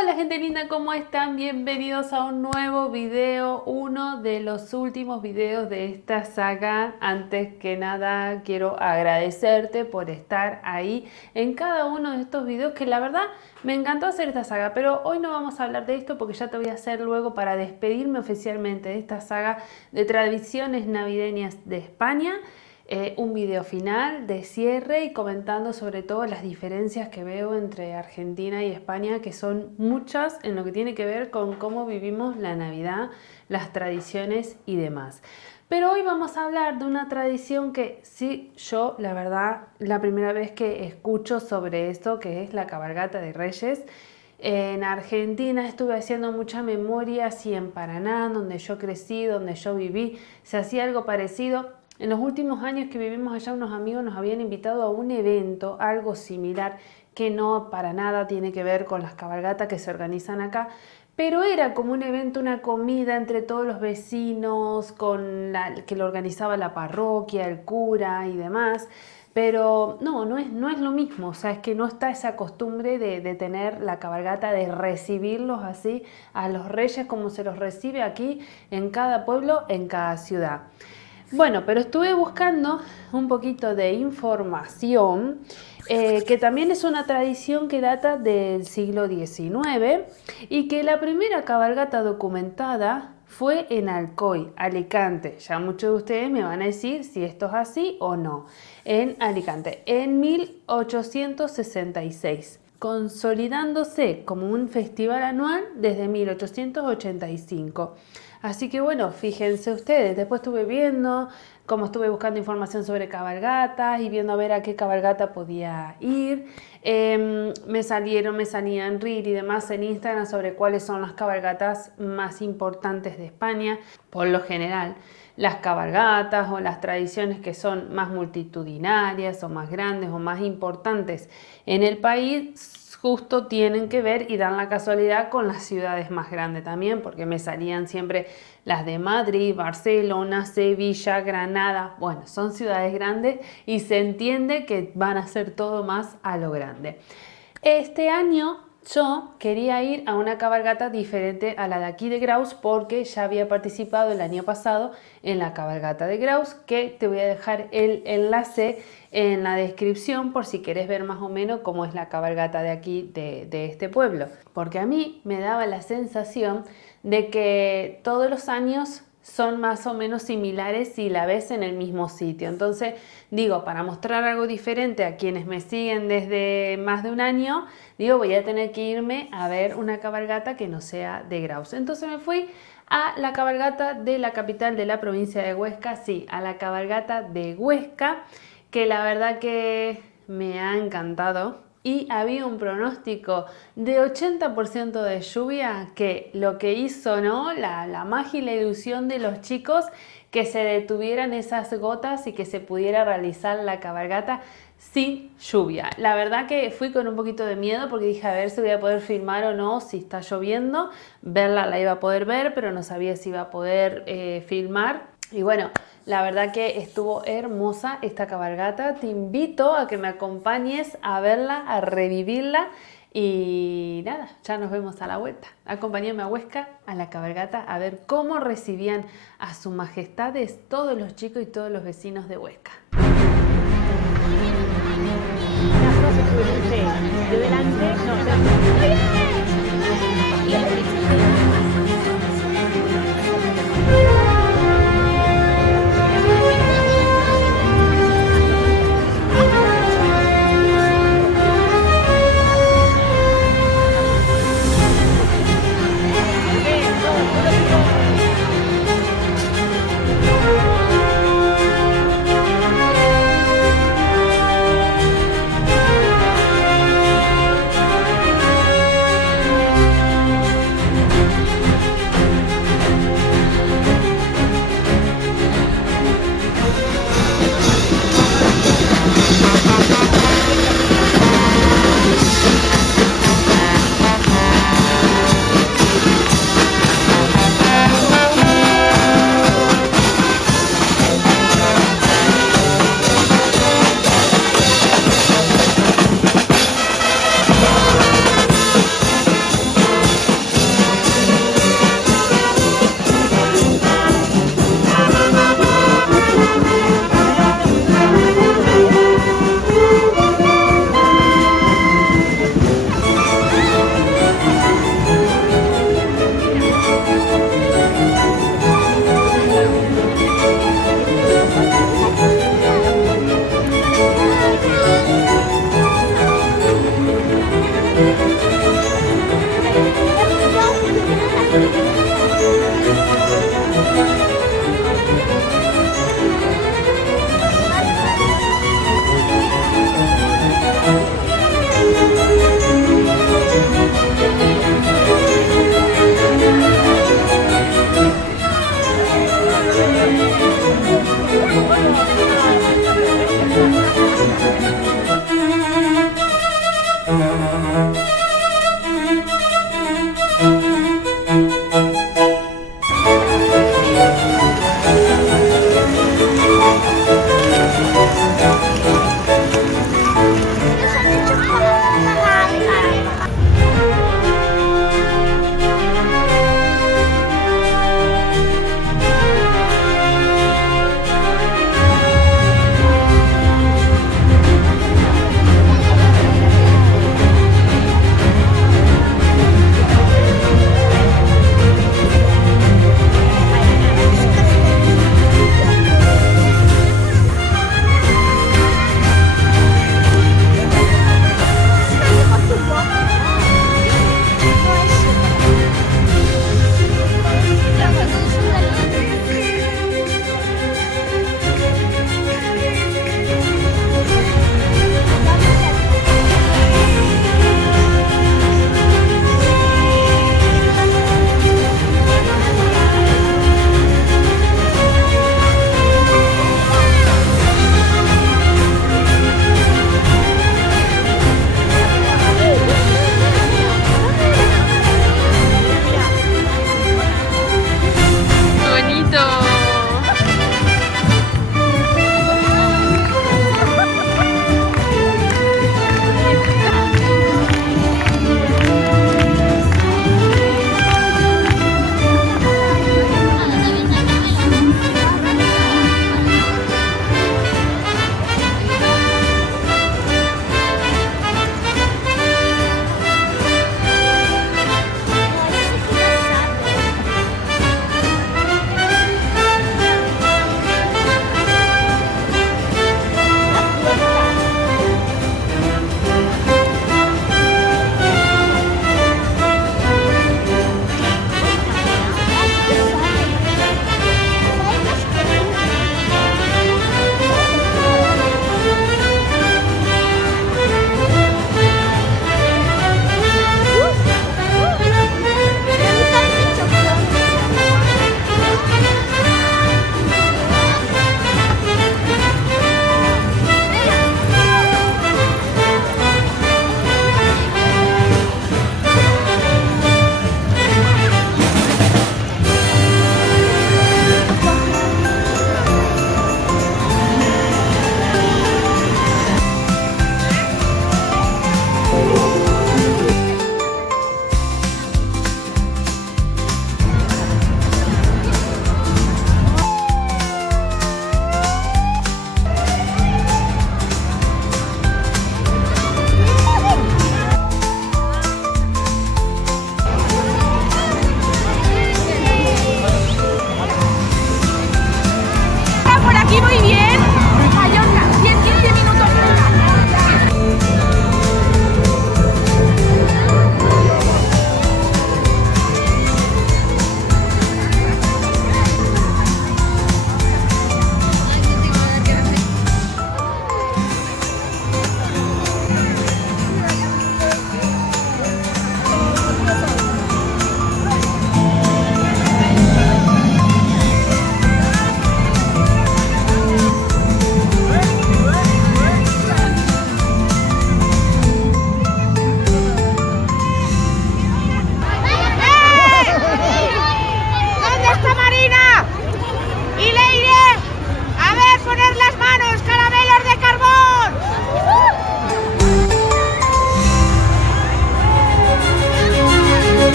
Hola gente linda, ¿cómo están? Bienvenidos a un nuevo video, uno de los últimos videos de esta saga. Antes que nada quiero agradecerte por estar ahí en cada uno de estos videos, que la verdad me encantó hacer esta saga, pero hoy no vamos a hablar de esto porque ya te voy a hacer luego para despedirme oficialmente de esta saga de tradiciones navideñas de España. Un video final de cierre y comentando sobre todo las diferencias que veo entre Argentina y España, que son muchas en lo que tiene que ver con cómo vivimos la Navidad, las tradiciones y demás. Pero hoy vamos a hablar de una tradición que sí, yo la verdad, la primera vez que escucho sobre esto, que es la cabalgata de Reyes. En Argentina estuve haciendo mucha memoria, así en Paraná, donde yo crecí, donde yo viví, se hacía algo parecido. En los últimos años que vivimos allá, unos amigos nos habían invitado a un evento, algo similar, que no para nada tiene que ver con las cabalgatas que se organizan acá, pero era como un evento, una comida entre todos los vecinos, que lo organizaba la parroquia, el cura y demás. Pero no es lo mismo, o sea, es que no está esa costumbre de tener la cabalgata, de recibirlos así a los reyes como se los recibe aquí en cada pueblo, en cada ciudad. Bueno, pero estuve buscando un poquito de información, que también es una tradición que data del siglo XIX y que la primera cabalgata documentada fue en Alcoy, Alicante. Ya muchos de ustedes me van a decir si esto es así o no. En Alicante, en 1866, consolidándose como un festival anual desde 1885. Así que bueno, fíjense ustedes, después estuve viendo, como estuve buscando información sobre cabalgatas y viendo a ver a qué cabalgata podía ir. Me salían reel y demás en Instagram sobre cuáles son las cabalgatas más importantes de España. Por lo general, las cabalgatas o las tradiciones que son más multitudinarias o más grandes o más importantes en el país justo tienen que ver y dan la casualidad con las ciudades más grandes también, porque me salían siempre las de Madrid, Barcelona, Sevilla, Granada. Bueno, son ciudades grandes y se entiende que van a ser todo más a lo grande. Este año yo quería ir a una cabalgata diferente a la de aquí de Graus porque ya había participado el año pasado en la cabalgata de Graus, que te voy a dejar el enlace en la descripción por si querés ver más o menos cómo es la cabalgata de aquí de este pueblo. Porque a mí me daba la sensación de que todos los años son más o menos similares si la ves en el mismo sitio. Entonces, digo, para mostrar algo diferente a quienes me siguen desde más de un año, digo, voy a tener que irme a ver una cabalgata que no sea de Graus. Entonces me fui a la cabalgata de la capital de la provincia de Huesca, sí, a la cabalgata de Huesca, que la verdad que me ha encantado. Y había un pronóstico de 80% de lluvia, que lo que hizo, ¿no?, la magia y la ilusión de los chicos, que se detuvieran esas gotas y que se pudiera realizar la cabalgata sin lluvia. La verdad que fui con un poquito de miedo porque dije a ver si voy a poder filmar o no, si está lloviendo. Verla la iba a poder ver, pero no sabía si iba a poder filmar. Y bueno, la verdad que estuvo hermosa esta cabalgata. Te invito a que me acompañes a verla, a revivirla. Y nada, ya nos vemos a la vuelta. Acompáñame a Huesca, a la cabalgata, a ver cómo recibían a sus majestades todos los chicos y todos los vecinos de Huesca. De delante, no,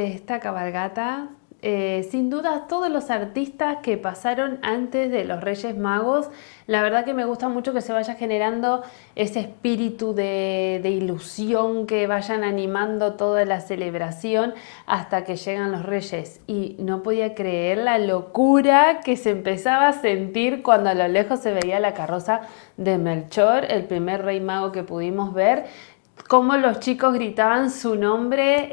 de esta cabalgata, sin duda todos los artistas que pasaron antes de los Reyes Magos. La verdad que me gusta mucho que se vaya generando ese espíritu de ilusión, que vayan animando toda la celebración hasta que llegan los Reyes. Y no podía creer la locura que se empezaba a sentir cuando a lo lejos se veía la carroza de Melchor, el primer rey mago que pudimos ver. Cómo los chicos gritaban su nombre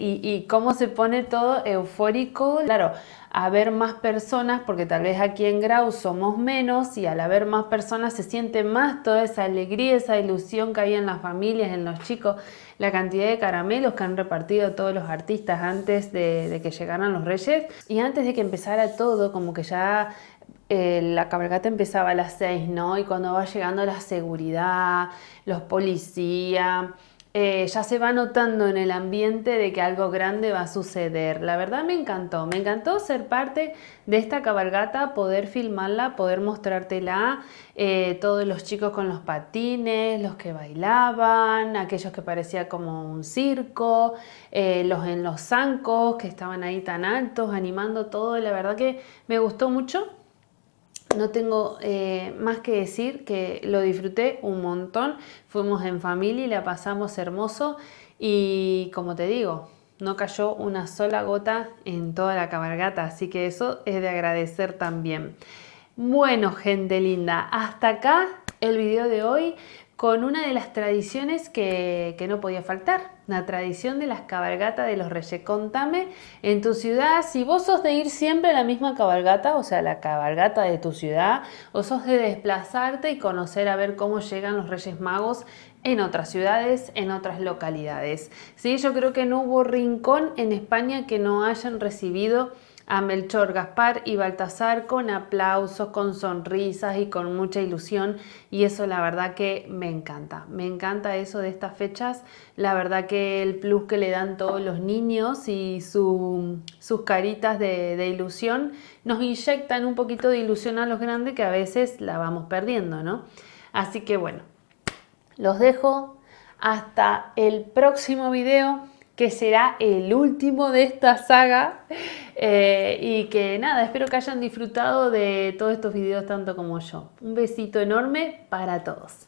y cómo se pone todo eufórico. Claro, a ver más personas, porque tal vez aquí en Grau somos menos, y al haber más personas se siente más toda esa alegría, esa ilusión que hay en las familias, en los chicos, la cantidad de caramelos que han repartido todos los artistas antes de que llegaran los Reyes. Y antes de que empezara todo, como que ya la cabalgata empezaba a las 6, ¿no? Y cuando va llegando la seguridad, los policías, ya se va notando en el ambiente de que algo grande va a suceder. La verdad me encantó ser parte de esta cabalgata, poder filmarla, poder mostrártela, todos los chicos con los patines, los que bailaban, aquellos que parecía como un circo, los en los zancos que estaban ahí tan altos, animando todo. La verdad que me gustó mucho. No tengo más que decir que lo disfruté un montón. Fuimos en familia y la pasamos hermoso. Y como te digo, no cayó una sola gota en toda la cabalgata. Así que eso es de agradecer también. Bueno, gente linda, hasta acá el video de hoy con una de las tradiciones que no podía faltar, la tradición de las cabalgatas de los Reyes. Contame en tu ciudad si vos sos de ir siempre a la misma cabalgata, o sea, la cabalgata de tu ciudad, o sos de desplazarte y conocer a ver cómo llegan los Reyes Magos en otras ciudades, en otras localidades. Sí, yo creo que no hubo rincón en España que no hayan recibido a Melchor, Gaspar y Baltasar con aplausos, con sonrisas y con mucha ilusión, y eso la verdad que me encanta eso de estas fechas. La verdad que el plus que le dan todos los niños y sus caritas de ilusión nos inyectan un poquito de ilusión a los grandes, que a veces la vamos perdiendo, ¿no? Así que bueno, los dejo hasta el próximo video, que será el último de esta saga, y que nada, espero que hayan disfrutado de todos estos videos tanto como yo. Un besito enorme para todos.